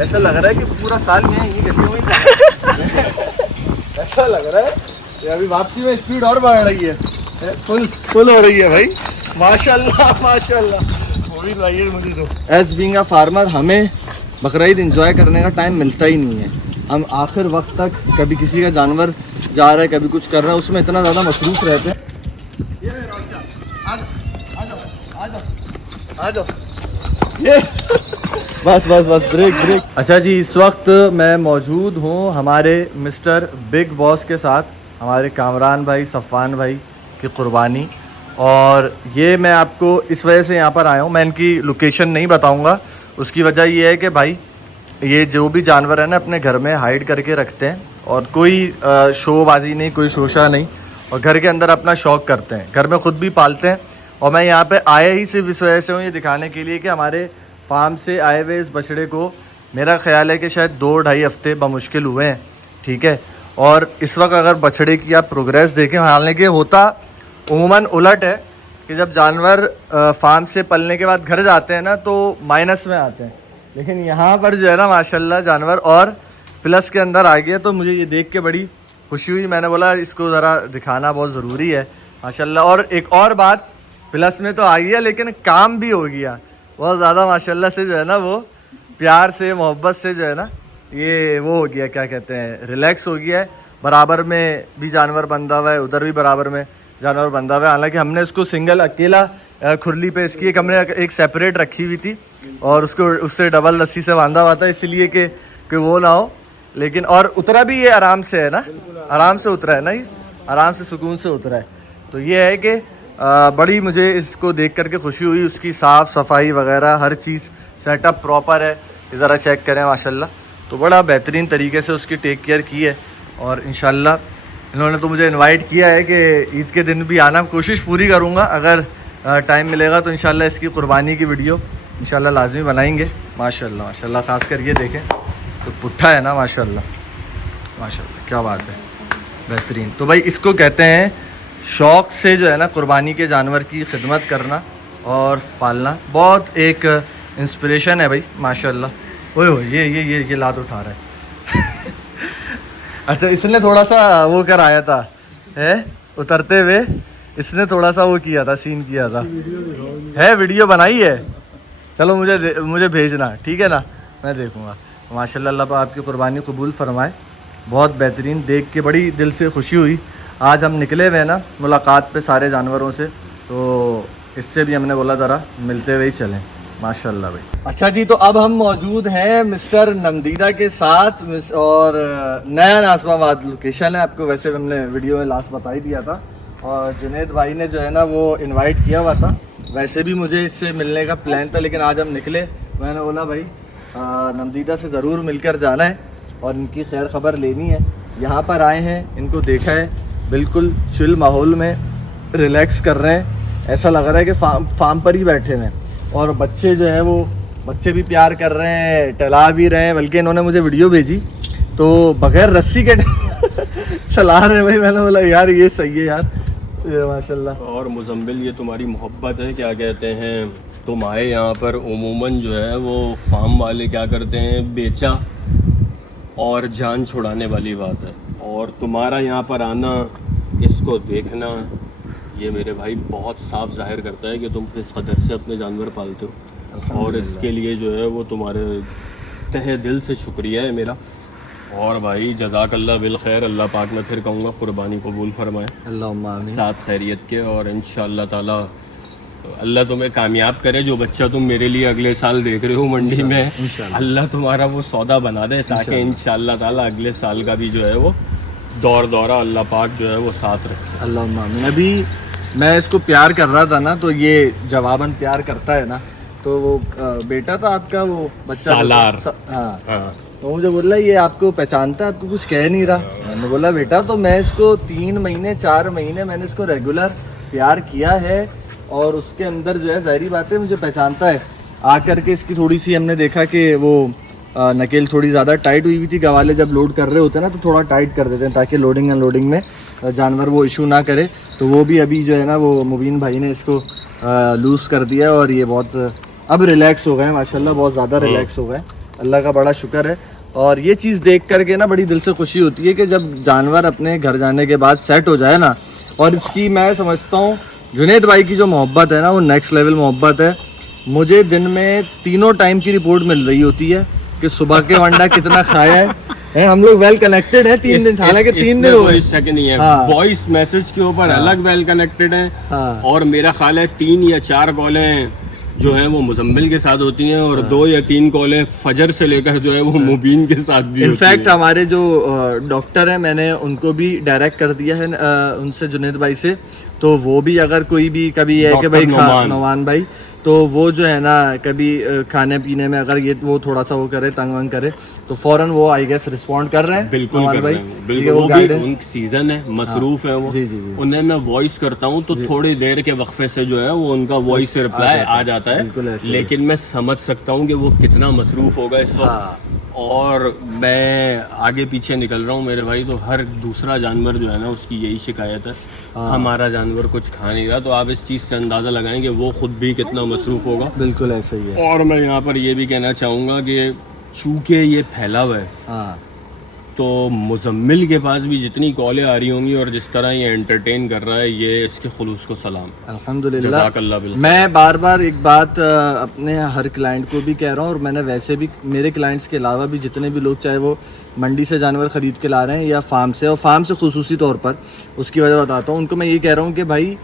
ऐसा लग रहा है कि पूरा साल मैं यही गलियों में ऐसा लग रहा है कि अभी वापसी में स्पीड और बढ़ रही है, फुल हो रही है भाई। माशाल्लाह माशाल्लाह। वही लाइए मुझे तो। एज बीइंग अ फार्मर हमें बकरीद एंजॉय करने का टाइम मिलता ही नहीं है। हम आखिर वक्त तक कभी किसी का जानवर जा रहा है, कभी कुछ कर रहा है, उसमें इतना ज़्यादा मसरूफ़ रहते हैं। आ जाओ ये बस ब्रेक। अच्छा जी, इस वक्त मैं मौजूद हूँ हमारे मिस्टर बिग बॉस के साथ, हमारे कामरान भाई सफ़ान भाई की कुर्बानी। और ये मैं आपको इस वजह से यहाँ पर आया हूँ, मैं इनकी लोकेशन नहीं बताऊँगा। उसकी वजह ये है कि भाई ये जो भी जानवर है ना अपने घर में हाइड करके रखते हैं और कोई शोबाजी नहीं, कोई शोशा नहीं, और घर के अंदर अपना शौक़ करते हैं, घर में ख़ुद भी पालते हैं। और मैं यहाँ पे आया ही सिर्फ इस वजह से हूँ, ये दिखाने के लिए कि हमारे फार्म से आए हुए इस बछड़े को मेरा ख्याल है कि शायद 2-2.5 हफ्ते बमुश्किल हुए हैं, ठीक है। और इस वक्त अगर बछड़े की आप प्रोग्रेस देखें, हालांकि होता उमूमन उलट है कि जब जानवर फार्म से पलने के बाद घर जाते हैं ना तो माइनस में आते हैं, लेकिन यहाँ पर जो है ना माशाल्लाह जानवर और प्लस के अंदर आ गया। तो मुझे ये देख के बड़ी खुशी हुई, मैंने बोला इसको ज़रा दिखाना बहुत ज़रूरी है माशाल्लाह। और एक और बात, प्लस में तो आ गया लेकिन काम भी हो गया बहुत ज़्यादा माशाल्लाह से, जो है ना वो प्यार से मोहब्बत से जो है ना ये वो हो गया, क्या कहते हैं, रिलैक्स हो गया है। बराबर में भी जानवर बंधा हुआ है, उधर भी बराबर में जानवर बंधा हुआ है। हालांकि हमने उसको सिंगल अकेला खुरली पे इसकी हमने एक सेपरेट रखी हुई थी और उसको उससे डबल रस्सी से बांधा हुआ था, इसलिए कि वो ना हो। लेकिन और उतरा भी ये आराम से है ना, आराम से उतरा है ना, ये आराम से सुकून से उतरा है। तो ये है कि बड़ी मुझे इसको देख करके खुशी हुई। उसकी साफ़ सफाई वगैरह हर चीज़ सेटअप प्रॉपर है, ज़रा चेक करें माशाल्लाह। तो बड़ा बेहतरीन तरीके से उसकी टेक केयर की है। और इंशाल्लाह इन्होंने तो मुझे इनवाइट किया है कि ईद के दिन भी आना, कोशिश पूरी करूँगा, अगर टाइम मिलेगा तो इंशाल्लाह इसकी कुर्बानी की वीडियो इंशाल्लाह लाजमी बनाएंगे। माशाल्लाह माशाल्लाह, ख़ासकर ये देखें तो पुट्ठा है ना माशाल्लाह माशाल्लाह, क्या बात है, बेहतरीन। तो भाई इसको कहते हैं शौक़ से जो है ना कुर्बानी के जानवर की खिदमत करना और पालना, बहुत एक इंस्पिरेशन है भाई माशाल्लाह। ओए ये लात उठा रहा है अच्छा, इसने थोड़ा सा वो कराया था है उतरते हुए, इसने थोड़ा सा वो किया था, सीन किया था, है वीडियो बनाई है। चलो मुझे भेजना, ठीक है ना, मैं देखूँगा। माशाल्लाह, अल्लाह पाक आपकी कुर्बानी कबूल फरमाए। बहुत बेहतरीन, देख के बड़ी दिल से खुशी हुई। आज हम निकले हुए ना मुलाकात पे सारे जानवरों से, तो इससे भी हमने बोला ज़रा मिलते हुए ही चलें माशाल्लाह भाई। अच्छा जी, तो अब हम मौजूद हैं मिस्टर नमदीदा के साथ, और नया नाज़िमाबाद लोकेशन है, आपको वैसे हमने वीडियो में लास्ट बता ही दिया था। और जुनैद भाई ने जो है ना वो इनवाइट किया हुआ था, वैसे भी मुझे इससे मिलने का प्लान था, लेकिन आज हम निकले, मैंने बोला भाई नमदीदा से ज़रूर मिलकर जाना है और इनकी खैर ख़बर लेनी है। यहाँ पर आए हैं, इनको देखा है, बिल्कुल चिल माहौल में रिलैक्स कर रहे हैं, ऐसा लग रहा है कि फार्म पर ही बैठे हैं। और बच्चे जो है वो बच्चे भी प्यार कर रहे हैं, टहला भी रहे हैं, बल्कि इन्होंने मुझे वीडियो भेजी तो बग़ैर रस्सी के चला रहे हैं भाई। मैंने बोला यार ये सही है यार, माशाल्लाह। और मुजम्मिल, ये तुम्हारी मोहब्बत है, क्या कहते हैं, तुम आए यहाँ पर, उमूमन जो है वो फार्म वाले क्या करते हैं, बेचा और जान छुड़ाने वाली बात है। और तुम्हारा यहाँ पर आना, इसको देखना, ये मेरे भाई बहुत साफ जाहिर करता है कि तुम किस कदर से अपने जानवर पालते हो। और इसके लिए जो है वो तुम्हारे तहे दिल से शुक्रिया है मेरा। और भाई जज़ाकल्लाह बिल खैर, अल्लाह पाक मैं फिर कहूँगा कुर्बानी कबूल फरमाए, अल्लाहुम्मा आमीन, साथ खैरियत के। और इंशाअल्लाह ताला अल्लाह तुम्हें कामयाब करे। जो बच्चा तुम मेरे लिए अगले साल देख रहे हो मंडी में, अल्लाह तुम्हारा वो सौदा बना दे, ताकि इंशाअल्लाह ताला अगले साल का भी जो है वो दौरा अल्लाह पाक जो है वो साथ रखे। अल्लाहुम्मा आमीन। अभी मैं इसको प्यार कर रहा था ना, तो ये जवाबन प्यार करता है ना, तो वो बेटा था आपका, वो बच्चा सालार, हाँ, तो मुझे बोला ये आपको पहचानता है, आपको कुछ कह नहीं रहा। मैंने बोला बेटा, तो मैं इसको 3 महीने 4 महीने मैंने इसको रेगुलर प्यार किया है, और उसके अंदर जो है ज़ाहिरी बात है मुझे पहचानता है। आकर के इसकी थोड़ी सी हमने देखा कि वो नकेल थोड़ी ज़्यादा टाइट हुई थी, गवाले जब लोड कर रहे होते हैं ना तो थोड़ा टाइट कर देते हैं ताकि लोडिंग अनलोडिंग में जानवर वो इशू ना करे। तो वो भी अभी जो है ना वो मुबीन भाई ने इसको लूज़ कर दिया, और ये बहुत अब रिलैक्स हो गए माशाल्लाह, बहुत ज़्यादा रिलैक्स हो गए। अल्लाह का बड़ा शुक्र है। और ये चीज़ देख करके ना बड़ी दिल से खुशी होती है कि जब जानवर अपने घर जाने के बाद सेट हो जाए ना, और इसकी मैं समझता हूँ जुनैद भाई की जो मोहब्बत है ना वो नेक्स्ट लेवल मोहब्बत है। मुझे दिन में 3 टाइम की रिपोर्ट मिल रही होती है कि सुबह के वंडा कितना खाया है। हम लोग वेल कनेक्टेड हैं 3 दिन, हालांकि 3 दिन हो गए। नहीं है, हाँ। वॉइस मैसेज के ऊपर अलग वेल कनेक्टेड है। हाँ। और मेरा ख्याल है 3 या 4 कॉलें जो है वो मुजम्मिल के साथ होती हैं, और 2 या 3 कॉलें फजर से लेकर जो है वो मुबीन के साथ भी होती इनफैक्ट हैं। हमारे जो डॉक्टर हैं मैंने उनको भी डायरेक्ट कर दिया है उनसे, जुनैद भाई से। तो वो भी अगर कोई भी कभी है कि भाई नौमान भाई, तो वो जो है ना कभी खाने पीने में अगर ये वो थोड़ा सा वो करे, तंग वंग करे, तो फौरन वो आई गेस रिस्पॉन्ड कर रहे हैं। बिल्कुल नौमान कर भाई, रहे हैं, बिल्कुल। वो वो भी उन सीजन है, मसरूफ है वो। जी जी जी। उन्हें मैं वॉइस करता हूँ तो थोड़ी देर के वक्फे से जो है वो उनका वॉइस रिप्लाई आ जाता बिल्कुल है, ऐसे ही। लेकिन मैं समझ सकता हूँ कि वो कितना मसरूफ होगा इस वक्त। हाँ। और मैं आगे पीछे निकल रहा हूँ मेरे भाई, तो हर दूसरा जानवर जो है ना उसकी यही शिकायत है, हमारा जानवर कुछ खा नहीं रहा। तो आप इस चीज़ से अंदाज़ा लगाएं कि वो खुद भी कितना मसरूफ होगा। बिल्कुल ऐसे ही है। और मैं यहाँ पर ये भी कहना चाहूँगा कि चूँकि ये फैला हुआ है, हाँ तो मुजम्मिल के पास भी जितनी कॉलें आ रही होंगी और जिस तरह ये एंटरटेन कर रहा है, ये इसके खुलूस को सलाम। अल्हम्दुलिल्लाह। जज़ाकल्लाह बिल। मैं बार बार एक बात अपने हर क्लाइंट को भी कह रहा हूँ, और मैंने वैसे भी मेरे क्लाइंट्स के अलावा भी जितने भी लोग, चाहे वो मंडी से जानवर ख़रीद के ला रहे हैं या फार्म से, और फार्म से खुसूसी तौर पर, उसकी वजह बताता हूँ उनको। मैं ये कह रहा हूँ कि भाई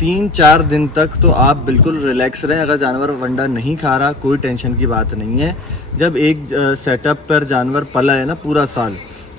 3-4 दिन तक तो आप बिल्कुल रिलैक्स रहें। अगर जानवर वंडा नहीं खा रहा, कोई टेंशन की बात नहीं है। जब एक सेटअप पर जानवर पला है ना पूरा साल,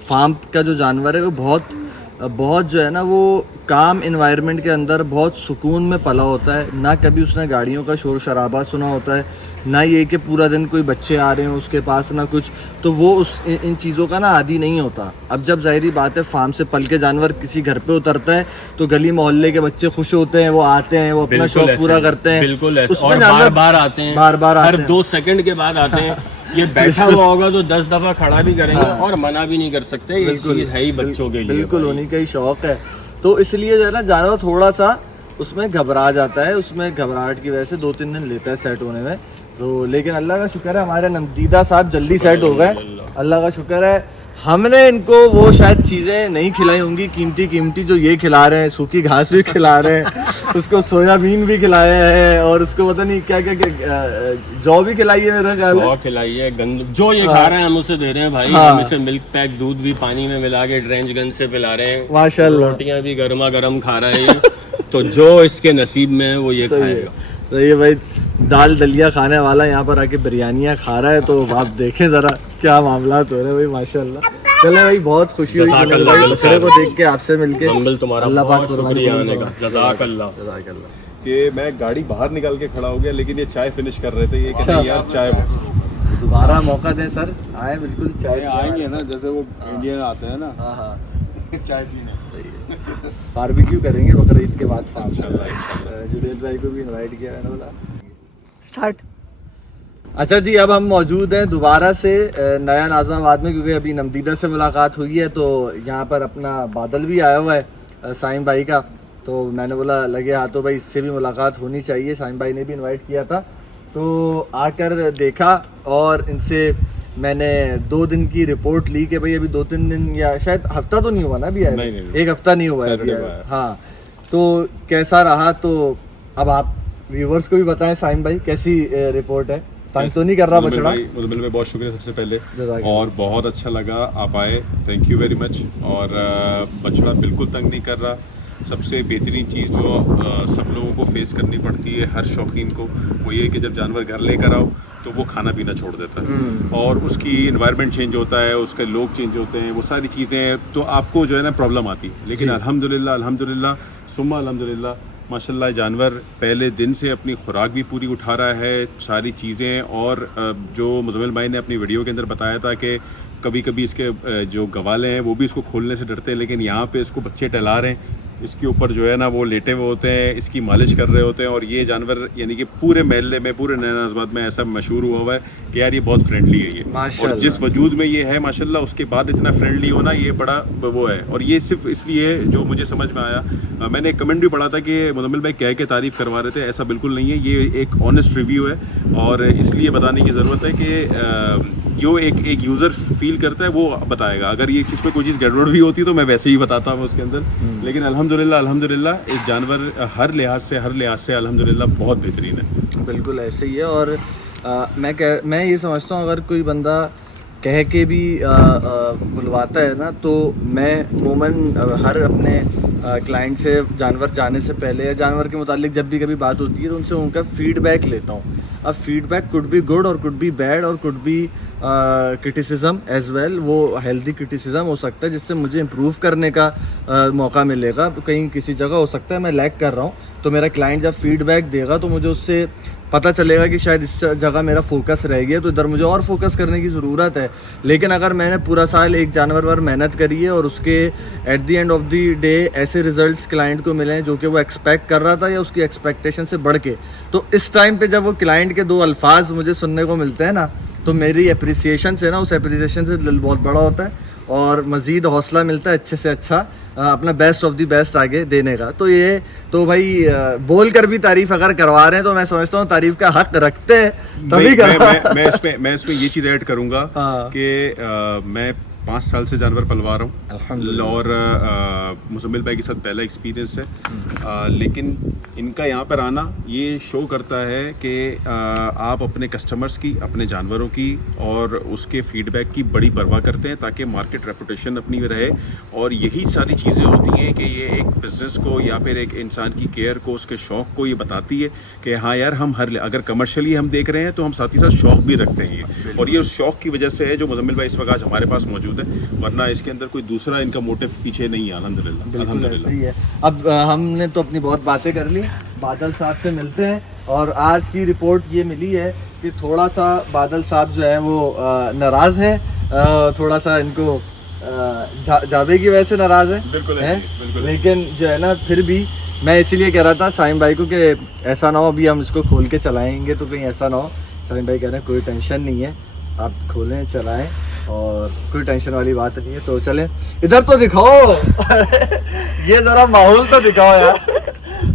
फार्म का जो जानवर है वो बहुत जो है ना वो काम इन्वायरमेंट के अंदर बहुत सुकून में पला होता है। ना कभी उसने गाड़ियों का शोर शराबा सुना होता है, ना ये कि पूरा दिन कोई बच्चे आ रहे हैं उसके पास, ना कुछ। तो वो इन चीज़ों का ना आदी नहीं होता। अब जब जाहिर बात है फार्म से पल के जानवर किसी घर पे उतरता है तो गली मोहल्ले के बच्चे खुश होते हैं, वो आते हैं, वो अपना शौक पूरा करते हैं। बिल्कुल ऐसे। उसमें और जानवर बार आते हैं, बार हर 2 सेकंड के बाद आते हैं। ये बैठा हुआ होगा तो 10 दफा खड़ा भी करेंगे और मना भी नहीं कर सकते। ये चीज है ही बच्चों के लिए, बिल्कुल उन्हीं का ही शौक है। तो इसलिए जो है ना जानवर थोड़ा सा उसमें घबरा जाता है, उसमें घबराहट की वजह से 2-3 दिन लेता है सेट होने में। तो लेकिन अल्लाह का शुक्र है हमारे नमदीदा साहब जल्दी सेट हो गए, अल्लाह का शुक्र है। हमने इनको वो शायद चीज़ें नहीं खिलाई होंगी कीमती जो ये खिला रहे हैं, सूखी घास भी खिला रहे हैं, उसको सोयाबीन भी खिलाया है, और उसको पता नहीं क्या जौ भी खिलाई है मेरा ख्याल है। जौ खिलाई है, गंद जो ये खा रहे हैं हम उसे दे रहे हैं भाई। हम इसे मिल्क पैक दूध भी पानी में मिला के ड्रेंच गन से पिला रहे हैं, माशाल्लाह। रोटियां भी गर्मा गर्म खा रहे हैं। तो जो इसके नसीब में है वो ये खाएगा। तो ये भाई दाल दलिया खाने वाला यहाँ पर आके बिरयानियाँ खा रहा है, तो आप देखें ज़रा क्या मामला हो रहे हैं भाई, माशाल्लाह। चले भाई, बहुत खुशी हुई दूसरे को देख के, आपसे मिलके। तुम्हारा अल्लाह पाक बहुत शुक्रिया आने का। जज़ाकल्लाह। कि मैं गाड़ी बाहर निकाल के खड़ा हो गया, लेकिन ये चाय फिनिश कर रहे थे। ये कहते हैं यार चाय दोबारा मौका दें सर, आए बिल्कुल चाय आएंगे ना, जैसे वो इंडियन आते हैं ना। हाँ हाँ चाय पीने सही है। बारबेक्यू करेंगे बकरीद के बाद इंशाल्लाह। जुनैद भाई को भी इनवाइट किया मैंने, बोला स्टार्ट। अच्छा जी, अब हम मौजूद हैं दोबारा से नया नाज़ाबाद में, क्योंकि अभी नमदीदा से मुलाकात हुई है। तो यहाँ पर अपना बादल भी आया हुआ है साइम भाई का, तो मैंने बोला लगे हाथों भाई इससे भी मुलाकात होनी चाहिए। साइम भाई ने भी इनवाइट किया था, तो आकर देखा और इनसे मैंने 2 दिन की रिपोर्ट ली कि भाई अभी 2-3 दिन या शायद हफ्ता तो नहीं हुआ ना अभी आए, नहीं। 1 हफ्ता नहीं हुआ है अभी आए। हाँ, तो कैसा रहा, तो अब आप व्यूवर्स को भी बताएं साइम भाई कैसी रिपोर्ट है। तंग तो नहीं कर रहा बछड़ा? मुजम्मिल में बहुत शुक्रिया सबसे पहले, और बहुत अच्छा लगा आप आए, थैंक यू वेरी मच। और बछड़ा बिल्कुल तंग नहीं कर रहा। सबसे बेहतरीन चीज़ जो सब लोगों को फेस करनी पड़ती है, हर शौकीन को, वो ये कि जब जानवर घर लेकर आओ तो वो खाना पीना छोड़ देता है, और उसकी इन्वायरमेंट चेंज होता है, उसके लोग चेंज होते हैं, वो सारी चीज़ें, तो आपको जो है ना प्रॉब्लम आती है। लेकिन अल्हम्दुलिल्लाह सुम्मा अल्हम्दुलिल्लाह माशाल्लाह जानवर पहले दिन से अपनी खुराक भी पूरी उठा रहा है, सारी चीज़ें। और जो मुजम्मिल भाई ने अपनी वीडियो के अंदर बताया था कि कभी कभी इसके जो गवाले हैं वो भी इसको खोलने से डरते हैं, लेकिन यहाँ पे इसको बच्चे टहला रहे हैं, इसके ऊपर जो है ना वो लेटे हुए होते हैं, इसकी मालिश कर रहे होते हैं। और ये जानवर यानी कि पूरे महल्ले में, पूरे नया नाज़ाबाद में ऐसा मशहूर हुआ हुआ है कि यार ये बहुत फ्रेंडली है ये, और जिस वजूद में ये है माशाल्लाह, उसके बाद इतना फ्रेंडली होना ये बड़ा वो है। और ये सिर्फ इसलिए जो मुझे समझ में आया, मैंने एक कमेंट भी पढ़ा था कि मुजम्मिल भाई कह के तारीफ़ करवा रहे थे, ऐसा बिल्कुल नहीं है। ये एक ऑनेस्ट रिव्यू है, और इसलिए बताने की ज़रूरत है कि जो एक यूज़र फील करता है वो बताएगा। अगर ये चीज़ पे कोई चीज़ गड़बड़ भी होती है तो मैं वैसे ही बताता हूँ उसके अंदर। लेकिन अल्हम्दुलिल्लाह एक जानवर हर लिहाज से अल्हम्दुलिल्लाह बहुत बेहतरीन है। बिल्कुल ऐसे ही है। और मैं ये समझता हूँ अगर कोई बंदा कह के भी बुलवाता है ना, तो मैं अमूमन हर अपने क्लाइंट से जानवर जाने से पहले या जानवर के मुतालिक जब भी कभी बात होती है तो उनसे उनका फीडबैक लेता हूँ। अब फीडबैक कुड बी गुड और कुड बी बैड और could be criticism as well. वो हेल्दी क्रिटिसिज्म हो सकता है जिससे मुझे इम्प्रूव करने का मौका मिलेगा। कहीं किसी जगह हो सकता है मैं लैग कर रहा हूँ, तो मेरा क्लाइंट जब फीडबैक देगा तो मुझे उससे पता चलेगा कि शायद इस जगह मेरा फोकस रह गया, तो इधर मुझे और फोकस करने की ज़रूरत है। लेकिन अगर मैंने पूरा साल एक जानवर पर मेहनत करी है और उसके at the end of the day ऐसे रिजल्ट्स क्लाइंट को मिले हैं जो कि वो एक्सपेक्ट कर रहा था या उसकी एक्सपेक्टेशन से बढ़ के, तो इस टाइम पे जब वो क्लाइंट के 2 अल्फाज मुझे सुनने को मिलते हैं ना, तो मेरी अप्रिसिएशन से ना, उस अप्रिसिएशन से दिल बहुत बड़ा होता है और मज़ीद हौसला मिलता है अच्छे से अच्छा अपना बेस्ट ऑफ द बेस्ट आगे देने का। तो ये तो भाई बोल कर भी तारीफ अगर करवा रहे हैं तो मैं समझता हूँ तारीफ का हक रखते हैं तभी मैं इसमें ये चीज़ ऐड करूँगा कि मैं 5 साल से जानवर पलवा रहा हूँ और मुज़म्मिल भाई के साथ पहला एक्सपीरियंस है। लेकिन इनका यहाँ पर आना ये शो करता है कि आप अपने कस्टमर्स की, अपने जानवरों की और उसके फीडबैक की बड़ी परवाह करते हैं ताकि मार्केट रेपुटेशन अपनी रहे। और यही सारी चीज़ें होती हैं कि ये एक बिज़नेस को या फिर एक इंसान की केयर को, उसके शौक़ को ये बताती है कि हाँ यार हम अगर कमर्शियली हम देख रहे हैं तो हम साथ ही साथ शौक़ भी रखते हैं ये। और ये उस शौक़ की वजह से है जो मुज़म्मिल भाई इस वक्त आज हमारे पास मौजूद है, वरना इसके अंदर कोई दूसरा इनका मोटिव पीछे नहीं है। अल्हम्दुलिल्लाह सही है। अब हमने तो अपनी बहुत बातें कर ली, बादल साहब से मिलते हैं। और आज की रिपोर्ट ये मिली है कि थोड़ा सा बादल साहब जो है वो नाराज़ हैं, थोड़ा सा इनको जाबे की वजह से नाराज़ है। बिल्कुल लेकिन जो है ना, फिर भी मैं इसीलिए कह रहा था साइम भाई को कि ऐसा ना हो अभी हम इसको खोल के चलाएंगे तो कहीं ऐसा ना हो। साइम भाई कह रहे हैं कोई टेंशन नहीं है, आप खोलें चलाएं और कोई टेंशन वाली बात नहीं है। तो चलें, इधर तो दिखाओ ये ज़रा माहौल तो दिखाओ यार।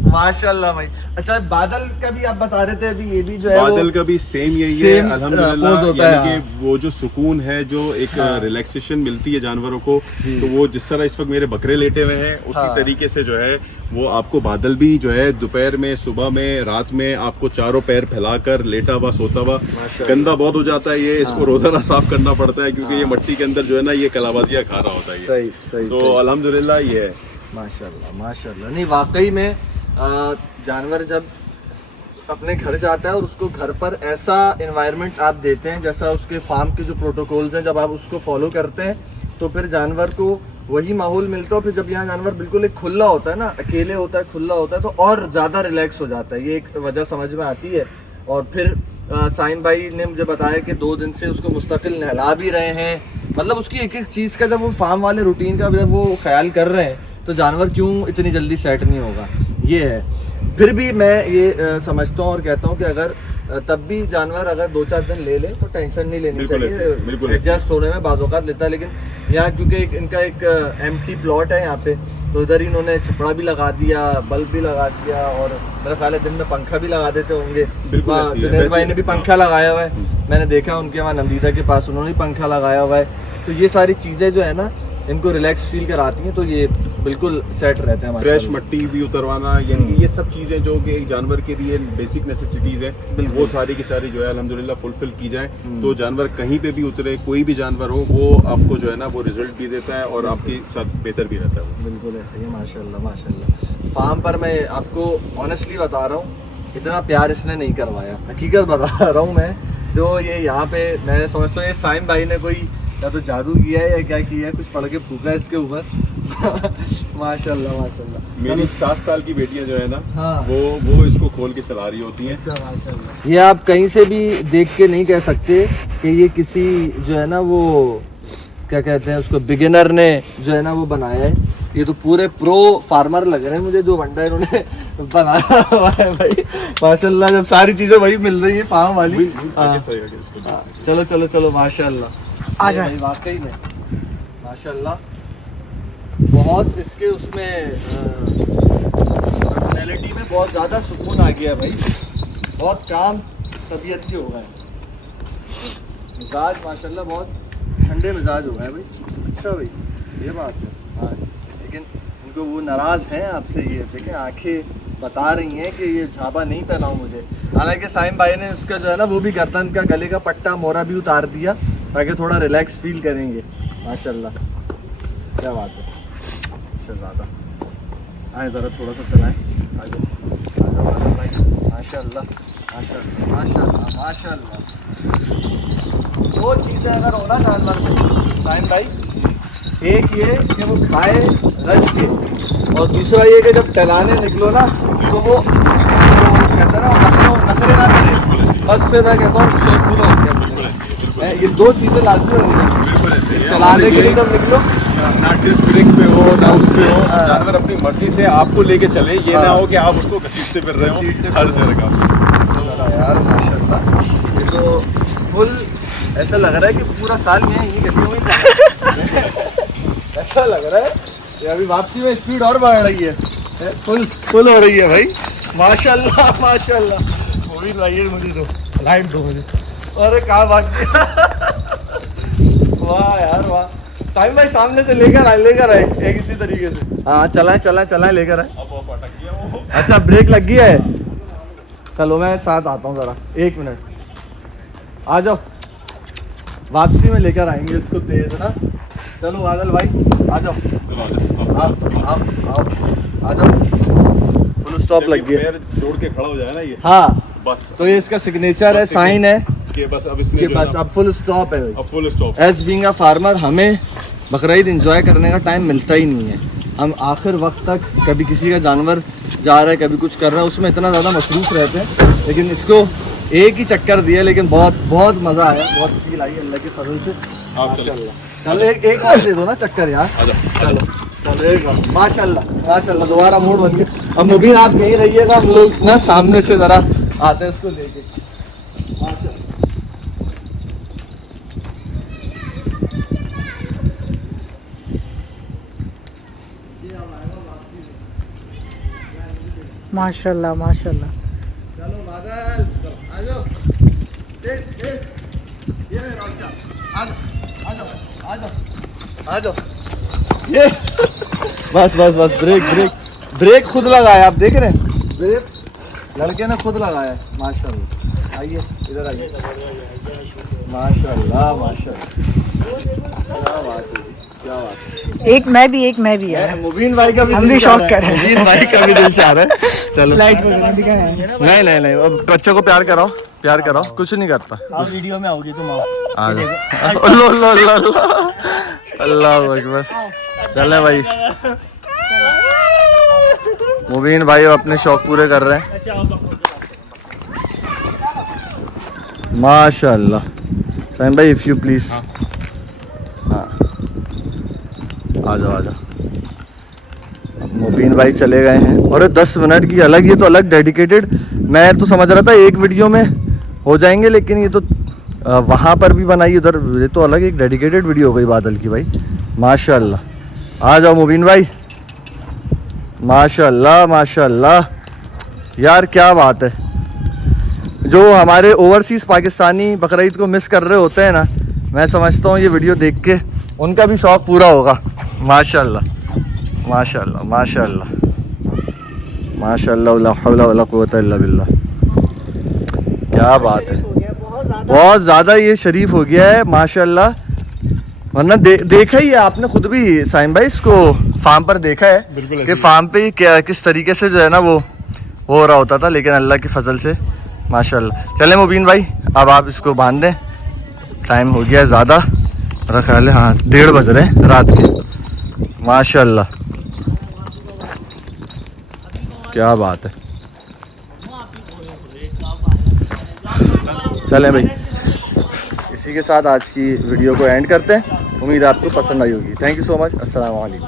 माशाल्लाह भाई। अच्छा, बादल का भी आप बता रहे थे अभी, ये भी जो है बादल का भी सेम यही है अल्हम्दुलिल्लाह। यानी कि वो जो सुकून है, जो एक रिलैक्सेशन मिलती है जानवरों को, तो वो जिस तरह इस वक्त मेरे बकरे लेटे हुए हैं उसी तरीके से जो है वो आपको बादल भी जो है दोपहर में, सुबह में, रात में आपको चारों पैर फैलाकर लेटा हुआ सोता हुआ। गंदा बहुत हो जाता है ये, इसको रोजाना साफ करना पड़ता है क्योंकि ये मिट्टी के अंदर जो है ना ये कलाबाजियाँ खा रहा होता है। सही। तो अल्हम्दुलिल्लाह ये है। माशाल्लाह। नहीं, वाकई में जानवर जब अपने घर जाता है और उसको घर पर ऐसा एनवायरनमेंट आप देते हैं जैसा उसके फार्म के जो प्रोटोकॉल्स हैं, जब आप उसको फॉलो करते हैं तो फिर जानवर को वही माहौल मिलता है। फिर जब यहाँ जानवर बिल्कुल एक खुला होता है ना, अकेले होता है, खुला होता है, तो और ज़्यादा रिलैक्स हो जाता है। ये एक वजह समझ में आती है। और फिर साइम भाई ने मुझे बताया कि 2 दिन से उसको मुस्तकिल नहला भी रहे हैं। मतलब उसकी एक चीज़ का जब वो फार्म वाले रूटीन का जब वो ख्याल कर रहे हैं तो जानवर क्यों इतनी जल्दी सेट नहीं होगा, ये है। फिर भी मैं ये समझता हूँ और कहता हूँ कि अगर तब भी जानवर अगर 2-4 दिन ले ले तो टेंशन नहीं लेनी चाहिए, एडजस्ट होने में बाज़ औक़ात लेता है। लेकिन यहाँ क्योंकि इनका एक एम्प्टी प्लॉट है यहाँ पे, तो इधर इन्होंने छपड़ा भी लगा दिया, बल्ब भी लगा दिया और मेरा ख्याल है दिन में पंखा भी लगा देते होंगे। जुनैद भाई ने भी पंखा लगाया हुआ है, मैंने देखा उनके वहाँ नंदीदा के पास उन्होंने भी पंखा लगाया हुआ है। तो ये सारी चीज़ें जो है ना इनको रिलैक्स फील कराती हैं, तो ये बिल्कुल सेट रहते हैं। फ्रेश मिट्टी भी उतरवाना, यानी ये सब चीज़ें जो कि एक जानवर के लिए बेसिक नेसेसिटीज़ हैं, वो सारी की सारी जो है अल्हम्दुलिल्लाह फुलफिल की जाए तो जानवर कहीं पे भी उतरे, कोई भी जानवर हो, वो आपको जो है ना वो रिजल्ट भी देता है और आपके साथ बेहतर भी रहता है। बिल्कुल ऐसे ही। माशाल्लाह। फार्म पर मैं आपको ऑनेस्टली बता रहा हूँ, इतना प्यार इसने नहीं करवाया, हकीकत बता रहा हूँ मैं। जो ये यहाँ पे मैं समझता हूँ ये साइम भाई ने कोई या तो जादू किया है या क्या किया है, कुछ पढ़ के फूका है इसके ऊपर। माशाल्लाह। मेरी 7 साल की बेटियां जो है ना, वो इसको खोल के चला रही होती हैं। ये आप कहीं से भी देख के नहीं कह सकते कि ये किसी जो है ना वो क्या कहते हैं उसको, बिगिनर ने जो है ना वो बनाया है। ये तो पूरे प्रो फार्मर लग रहे हैं मुझे, जो वंडा इन्होंने बनाया हुआ है भाई। माशाल्लाह, जब सारी चीज़ें वही मिल रही है फार्म वाली। चलो माशाल्लाह। आ जाए। वाकई में माशाल्लाह बहुत इसके उसमें पर्सनैलिटी में बहुत ज़्यादा सुकून आ गया भाई, बहुत काम तबीयत की हो गए। मिजाज माशाल्लाह बहुत ठंडे मिजाज हो गए भाई। अच्छा भाई ये बात है। हाँ लेकिन इनको वो नाराज़ हैं आपसे, ये देखें आंखें बता रही हैं कि ये झाबा नहीं पहनाऊँ मुझे। हालांकि साइम भाई ने उसका जो है ना वो भी गर्दन का गले का पट्टा मोरा भी उतार दिया ताकि थोड़ा रिलैक्स फील करेंगे। माशाल्लाह क्या बात है। ज़्यादा आए ज़रा थोड़ा सा चलाएं। आ जाओ भाई। माशाल्लाह माशाल्लाह माशाल्लाह माशाल्लाह। दो चीज़ें अगर हो ना जानवर में साइम भाई, एक ये कि वो खाए रज के, और दूसरा ये कि जब टहलाने निकलो ना तो वो कहते हैं ना नखरे ना करे। बस फिर मैं कहता हूँ शेखुल हो गया। ये दो चीज़ें लाजमी होंगी चलाने के लिए जब निकलो। ना डिस्क ब्रेक पे हो ना उस पे हो, जानवर अपनी मर्जी से आपको लेके चले, ये ना हो कि आप उसको घसीटते फिर रहे हो हर जगह। यार माशाल्लाह ये तो फुल ऐसा लग रहा है कि पूरा साल में यही गलियों में ऐसा लग रहा है ये अभी वापसी में स्पीड और बढ़ रही है, फुल हो रही है भाई। माशाल्लाह माशाल्लाह। वो भी लाइए मुझे दो, लाइट दो मुझे। अरे कहाँ भाग गया। वाह यार वाह। साइम भाई सामने से लेकर आए एक इसी तरीके से। हाँ चलाएं लेकर आए। अब वो अटक गया वो। अच्छा ब्रेक लग गया है। चलो मैं साथ आता हूँ ज़रा 1 मिनट। आ जाओ वापसी में लेकर आएंगे इसको तेज ना। चलो बादल भाई आ जाओ। आओ आ जाओ। फुल स्टॉप लग गया। पैर जोड़ के खड़ा हो जाए ना ये। हाँ बस तो ये इसका सिग्नेचर है, साइन है कि बस अब इसने कि जो है बस ना, अब फुल स्टॉप है। अब full stop. As being a farmer हमें बकरीद एंजॉय करने का टाइम मिलता ही नहीं है। हम आखिर वक्त तक कभी किसी का जानवर जा रहा है कभी कुछ कर रहा है उसमें इतना ज़्यादा मसरूफ़ रहते हैं। लेकिन इसको एक ही चक्कर दिया लेकिन बहुत मज़ा आया, बहुत फील आई अल्लाह के फजल से। चलो एक और दे दो ना चक्कर यार। चलो एक और। माशाल्लाह दोबारा मूड बन गया। अब मुबीन आप यहीं रहिएगा, हम लोग ना सामने से ज़रा आते हैं इसको लेके। माशाल्लाह माशाल्लाह। चलो बादल आ जाओ। ये आ जाओ ये बस ब्रेक खुद लगाया। आप देख रहे हैं ब्रेक लड़के ने खुद लगाया है। माशाल्लाह आइए इधर आइए। माशाल्लाह क्या बात है क्या बात है। एक मैं भी यार। मुबीन भाई का भी हम दिल भी चाह शौक रहा कर है। रहे हैं। मुबीन भाई का भी दिल चाह रहा है। चलो लाइट वगैरह दिखाएं। नहीं अब बच्चों को प्यार कराओ कुछ नहीं करता। वीडियो में आओगी तुम। आ जाओ। अल्लाह अकबर। चले भाई मुबीन भाई अपने शौक पूरे कर रहे हैं। माशाल्लाह। साइम भाई इफ़ यू प्लीज़। हाँ आ जाओ। मुबीन भाई चले गए हैं और 10 मिनट की अलग, ये तो अलग डेडिकेटेड। मैं तो समझ रहा था एक वीडियो में हो जाएंगे लेकिन ये तो वहाँ पर भी बनाई उधर, ये तो अलग एक डेडिकेटेड वीडियो हो गई बादल की भाई। माशाल्लाह आ जाओ मुबीन भाई। माशाल्लाह यार क्या बात है। जो हमारे ओवरसीज़ पाकिस्तानी बकरीद को मिस कर रहे होते हैं ना, मैं समझता हूँ ये वीडियो देख के उनका भी शौक़ पूरा होगा। माशाल्लाह ला हौला वला कुव्वता इल्ला बिल्लाह। क्या बात है। बहुत ज़्यादा ये शरीफ हो गया है माशाल्लाह। वरना देखा ही है आपने खुद भी साइम भाई, इसको फार्म पर देखा है कि फार्म पे किस तरीके से जो है ना वो हो रहा होता था, लेकिन अल्लाह की फजल से माशाल्लाह। चले मुबीन भाई अब आप इसको बांध दें, टाइम हो गया है ज़्यादा, मेरा ख्याल है हाँ 1:30 बज रहे हैं रात के। माशाल्लाह क्या बात है। चलें भाई इसी के साथ आज की वीडियो को एंड करते हैं। उम्मीद है आपको पसंद आई होगी। Thank you so much. अस्सलाम वालेकुम।